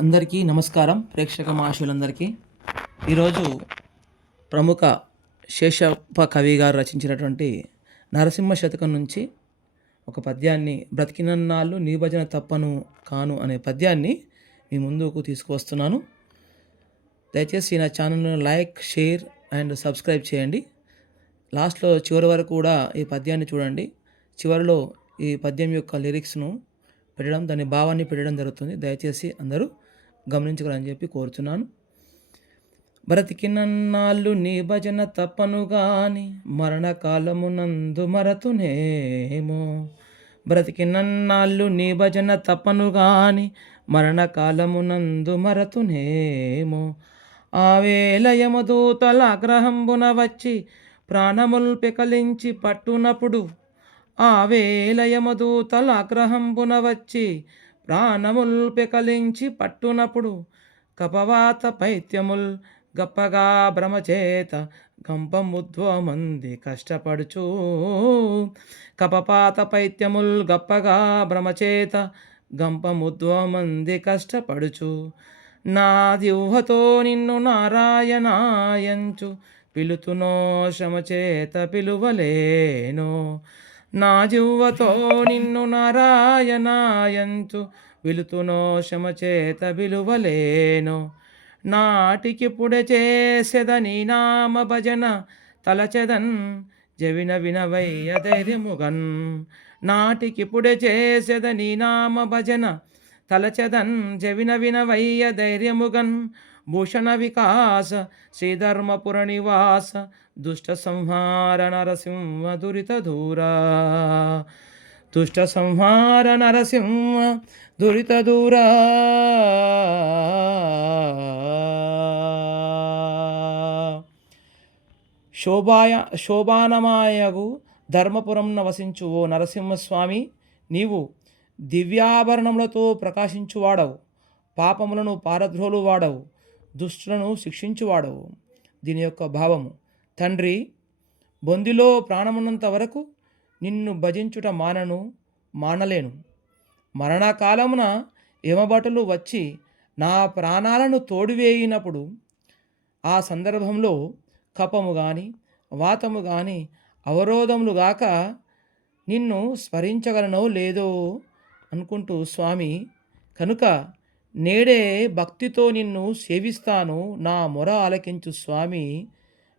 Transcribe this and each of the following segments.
అందరికీ నమస్కారం ప్రేక్షక మహాశయులందరికీ ఈరోజు ప్రముఖ శేషప్ప కవి గారు రచించినటువంటి నరసింహ శతకం నుంచి ఒక పద్యాన్ని బ్రతికినన్నాళ్ళు నీ భజన తప్పను కాను అనే పద్యాన్ని మీ ముందుకు తీసుకువస్తున్నాను. దయచేసి నా ఛానల్ను లైక్ షేర్ అండ్ సబ్స్క్రైబ్ చేయండి. లాస్ట్లో చివరి వరకు కూడా ఈ పద్యాన్ని చూడండి. చివరిలో ఈ పద్యం యొక్క లిరిక్స్ను పెట్టడం దాని భావాన్ని పెట్టడం జరుగుతుంది. దయచేసి అందరూ గమనించగలని చెప్పి కోరుతున్నాను బ్రతికినన్నాళ్ళు నీ భజన తప్పను గాని మరణకాలమునందు మరతునేమో. బ్రతికినన్నాళ్ళు నీ భజన తప్పను గాని మరణకాలమునందు మరతునేమో. ఆవేల యమదూతల ఆగ్రహంబున వచ్చి ప్రాణముల్ పికలించి పట్టునప్పుడు ఆవేల యమదూతల ఆగ్రహంబున వచ్చి ప్రాణముల్ పెకలించి పట్టునప్పుడు కపవాత పైత్యముల్ గప్పగా భ్రమచేత గంపముద్వమంది కష్టపడుచు. కపపాత పైత్యముల్ గప్పగా భ్రమచేత గంపముద్వమంది కష్టపడుచు. నా దివ్వతో నిన్ను నారాయణాయంచు పిలుతునో శ్రమచేత పిలువలేనో. నా జివ్వతో నిన్ను నారాయణాయంచు విలుతునో శ్రమచేత విలువలేను. నాటికిప్పుడే చేసెద నీ నామ భజన తలచెదన్ జవిన వినవయ్య ధైర్యముగన్. నాటికిప్పుడే చేసెద నీ నామ భజన తలచెదన్ జవిన వినవయ్య ధైర్యముగన్. భూషణ వికాస శ్రీధర్మపుర నివాస దుష్ట సంహార నరసింహ దురిత దూరా దుష్ట సంహార నరసింహ దురిత దూరా శోభాయ శోభానమాయగు ధర్మపురం వసించు ఓ నరసింహస్వామి నీవు దివ్యాభరణములతో ప్రకాశించువాడవు. పాపములను పారద్రోలు వాడవు దుష్టులను శిక్షించువాడవు. దీని యొక్క భావము తండ్రి బొందిలో ప్రాణమున్నంత వరకు నిన్ను భజించుట మానను మానలేను. మరణకాలమున యమభటులు వచ్చి నా ప్రాణాలను తోడివేయినప్పుడు ఆ సందర్భంలో కపము కానీ వాతము కానీ అవరోధములు గాక నిన్ను స్మరించగలనో లేదో అనుకుంటూ స్వామి కనుక నేడే భక్తితో నిన్ను సేవిస్తాను నా మొర ఆలకించు స్వామి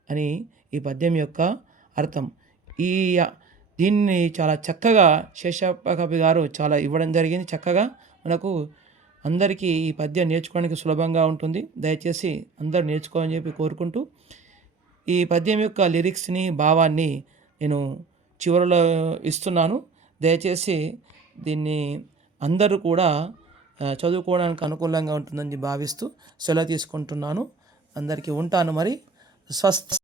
అని ఈ పద్యం యొక్క అర్థం. ఈ దీన్ని చాలా చక్కగా శేషప్ప కవి గారు చాలా ఇవ్వడం జరిగింది. చక్కగా మనకు అందరికీ ఈ పద్యం నేర్చుకోవడానికి సులభంగా ఉంటుంది. దయచేసి అందరూ నేర్చుకోవాలని చెప్పి కోరుకుంటూ ఈ పద్యం యొక్క లిరిక్స్ని భావాన్ని నేను చివరిలో ఇస్తున్నాను. దయచేసి దీన్ని అందరూ కూడా చదువుకోవడానికి అనుకూలంగా ఉంటుందని భావిస్తూ సెలవు తీసుకుంటున్నాను. అందరికీ ఉంటాను మరి. స్వస్థ